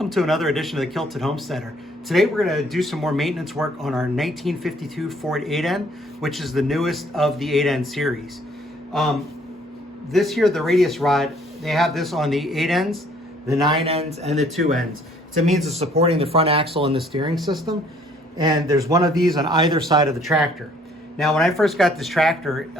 welcome to another edition of the Kilted Homesteader. Today we're going to do some more maintenance work on our 1952 Ford 8N, which is the newest of the 8N series. This here, the Radius Rod, they have this on the 8Ns, the 9Ns, and the 2Ns. It's a means of supporting the front axle and the steering system, and there's one of these on either side of the tractor. Now, when I first got this tractor,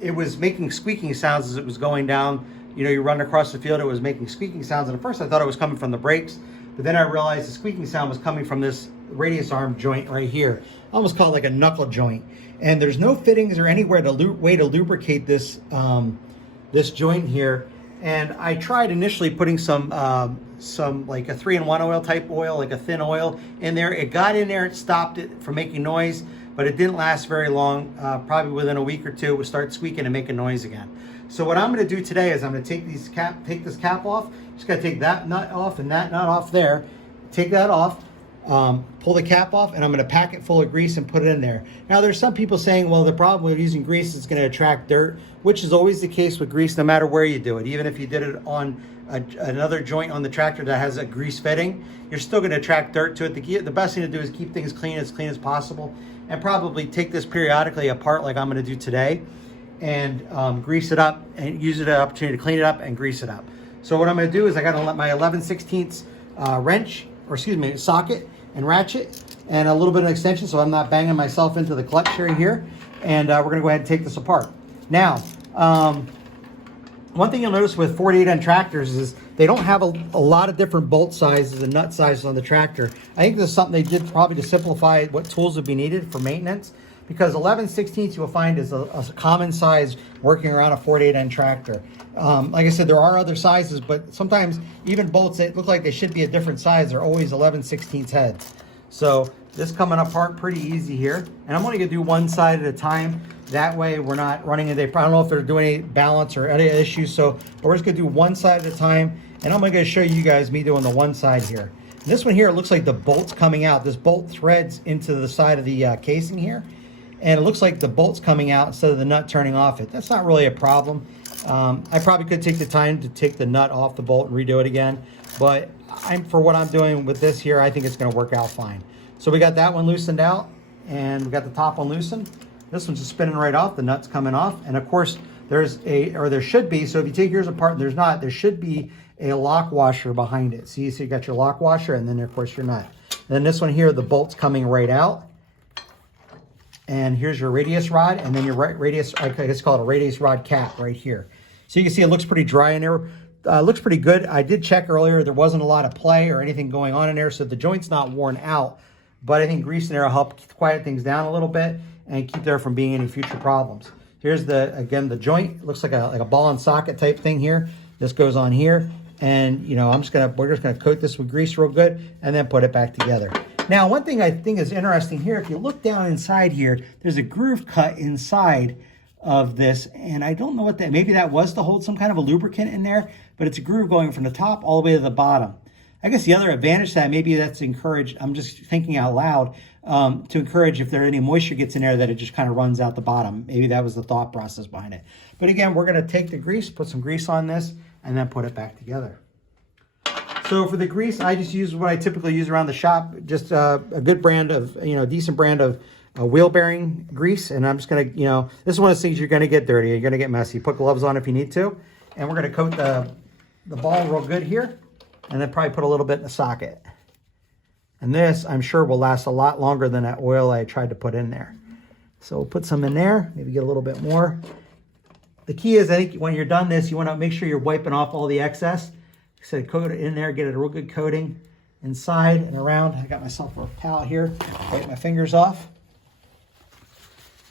it was making squeaking sounds as it was going down. You know, you run across the field, it was making squeaking sounds. And at first I thought it was coming from the brakes, but then I realized the squeaking sound was coming from this radius arm joint right here. I almost call it like a knuckle joint. And there's no fittings or anywhere to way to lubricate this, this joint here. And I tried initially putting some like a 3-in-1 oil type oil, like a thin oil in there. It got in there, it stopped it from making noise, but it didn't last very long. Probably within a week or two, it would start squeaking and making noise again. So what I'm going to do today is I'm going to take this cap off. Just got to take that nut off and that nut off there. Take that off, pull the cap off, and I'm going to pack it full of grease and put it in there. Now there's some people saying, well, the problem with using grease is going to attract dirt, which is always the case with grease no matter where you do it. Even if you did it on another joint on the tractor that has a grease fitting, you're still going to attract dirt to it. The best thing to do is keep things clean as possible, and probably take this periodically apart like I'm going to do today, and grease it up and use it as an opportunity to clean it up and grease it up. So what I'm going to do is I got to let my 11/16 wrench, or excuse me, socket and ratchet, and a little bit of extension so I'm not banging myself into the clutch here. And we're going to go ahead and take this apart. Now, one thing you'll notice with Ford 8N tractors is they don't have a lot of different bolt sizes and nut sizes on the tractor. I think this is something they did probably to simplify what tools would be needed for maintenance, because 11/16 you'll find is a common size working around a Ford 8N tractor. Like I said, there are other sizes, but sometimes even bolts that look like they should be a different size are always 11/16 heads. So this coming apart pretty easy here. And I'm only gonna do one side at a time. That way we're not running into, I don't know if they're doing any balance or any issues. So we're just gonna do one side at a time. And I'm gonna show you guys me doing the one side here. And this one here, it looks like the bolt's coming out. This bolt threads into the side of the casing here. And it looks like the bolt's coming out instead of the nut turning off it. That's not really a problem. I probably could take the time to take the nut off the bolt and redo it again. But for what I'm doing with this here, I think it's gonna work out fine. So we got that one loosened out, and we got the top one loosened. This one's just spinning right off, the nut's coming off. And of course, there should be, so if you take yours apart and there's not, there should be a lock washer behind it. See, so you got your lock washer, and then of course your nut. And then this one here, the bolt's coming right out. And here's your radius rod, and then your radius, I guess call it a radius rod cap right here. So you can see it looks pretty dry in there. Looks pretty good. I did check earlier, there wasn't a lot of play or anything going on in there, so the joint's not worn out. But I think grease in there will help quiet things down a little bit and keep there from being any future problems. Here's again, the joint. It looks like a ball and socket type thing here. This goes on here, and you know, we're just gonna coat this with grease real good and then put it back together. Now, one thing I think is interesting here, if you look down inside here, there's a groove cut inside of this, and I don't know what that, maybe that was to hold some kind of a lubricant in there, but it's a groove going from the top all the way to the bottom. I guess the other advantage to that, maybe that's encouraged, I'm just thinking out loud, to encourage if there any moisture gets in there that it just kind of runs out the bottom. Maybe that was the thought process behind it. But again, we're gonna take the grease, put some grease on this, and then put it back together. So for the grease, I just use what I typically use around the shop, just a good brand of, decent brand of wheel bearing grease. And I'm just gonna, this is one of the things you're gonna get dirty, you're gonna get messy. Put gloves on if you need to. And we're gonna coat the ball real good here, and then probably put a little bit in the socket. And this, I'm sure, will last a lot longer than that oil I tried to put in there. So we'll put some in there, maybe get a little bit more. The key is, I think when you're done this, you wanna make sure you're wiping off all the excess. So coat it in there, get it a real good coating inside and around. I got myself a towel here, wipe my fingers off.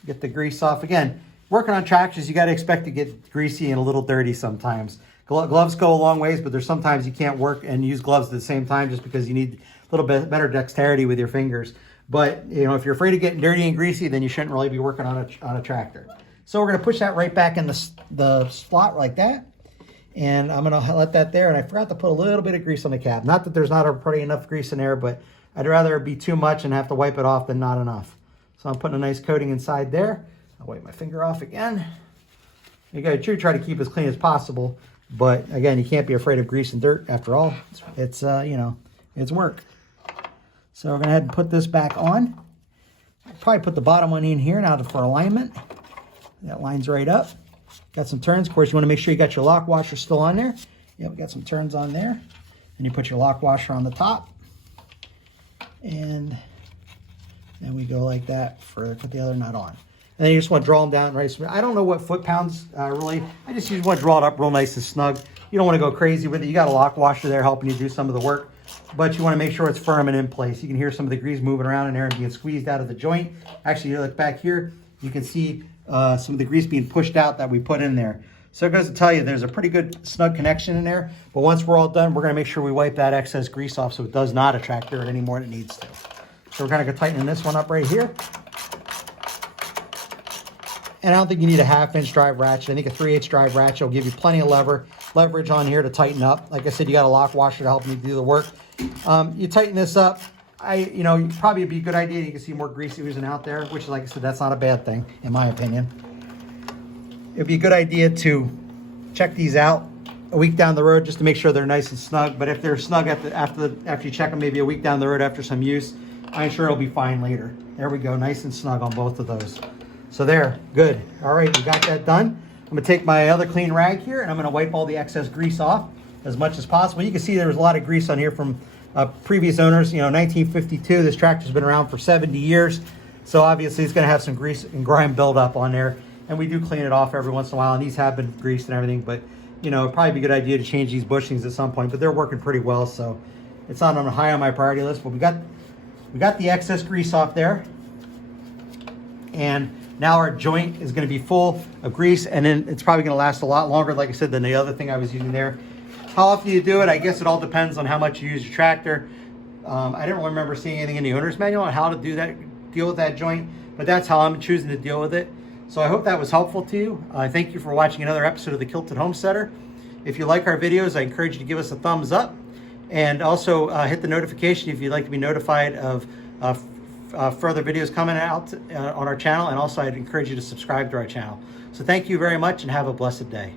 Get the grease off. Again, working on tractors, you got to expect to get greasy and a little dirty sometimes. Gloves go a long ways, but there's sometimes you can't work and use gloves at the same time just because you need a little bit better dexterity with your fingers. But if you're afraid of getting dirty and greasy, then you shouldn't really be working on a tractor. So we're going to push that right back in the slot like that. And I'm gonna let that there, and I forgot to put a little bit of grease on the cap. Not that there's not already enough grease in there, but I'd rather it be too much and have to wipe it off than not enough. So I'm putting a nice coating inside there. I'll wipe my finger off again. You gotta try to keep as clean as possible, but again, you can't be afraid of grease and dirt after all. It's it's work. So we're going to head and put this back on. Probably put the bottom one in here now for alignment. That lines right up. Got some turns. Of course, you want to make sure you got your lock washer still on there. Yeah, we got some turns on there. And you put your lock washer on the top. And then we go like that for put the other nut on. And then you just want to draw them down right. I don't know what foot-pounds really. I just usually want to draw it up real nice and snug. You don't want to go crazy with it. You got a lock washer there helping you do some of the work, but you want to make sure it's firm and in place. You can hear some of the grease moving around in there and being squeezed out of the joint. Actually, you look back here, you can see some of the grease being pushed out that we put in there. So it goes to tell you there's a pretty good snug connection in there, but once we're all done, we're going to make sure we wipe that excess grease off so it does not attract dirt any more than it needs to. So we're kind of tightening this one up right here. And I don't think you need a 1/2-inch drive ratchet. I think a 3/8 drive ratchet will give you plenty of leverage on here to tighten up. Like I said, you got a lock washer to help you do the work. You tighten this up. Probably it'd be a good idea. You can see more grease oozing out there, which, like I said, that's not a bad thing, in my opinion. It'd be a good idea to check these out a week down the road just to make sure they're nice and snug. But if they're snug after you check them maybe a week down the road after some use, I'm sure it'll be fine later. There we go, nice and snug on both of those. So there, good. All right, we got that done. I'm gonna take my other clean rag here and I'm gonna wipe all the excess grease off as much as possible. You can see there was a lot of grease on here from previous owners. 1952, this tractor's been around for 70 years. So obviously it's gonna have some grease and grime buildup on there. And we do clean it off every once in a while, and these have been greased and everything, but it'd probably be a good idea to change these bushings at some point, but they're working pretty well, so it's not high on my priority list. But we got the excess grease off there. And now our joint is going to be full of grease, and then it's probably going to last a lot longer, like I said, than the other thing I was using there. How often you do it, I guess it all depends on how much you use your tractor. I didn't remember seeing anything in the owner's manual on how to deal with that joint, but that's how I'm choosing to deal with it. So I hope that was helpful to you. Thank you for watching another episode of The Kilted Homesteader. If you like our videos, I encourage you to give us a thumbs up, and also hit the notification if you'd like to be notified of further videos coming out on our channel, and also I'd encourage you to subscribe to our channel. So thank you very much and have a blessed day.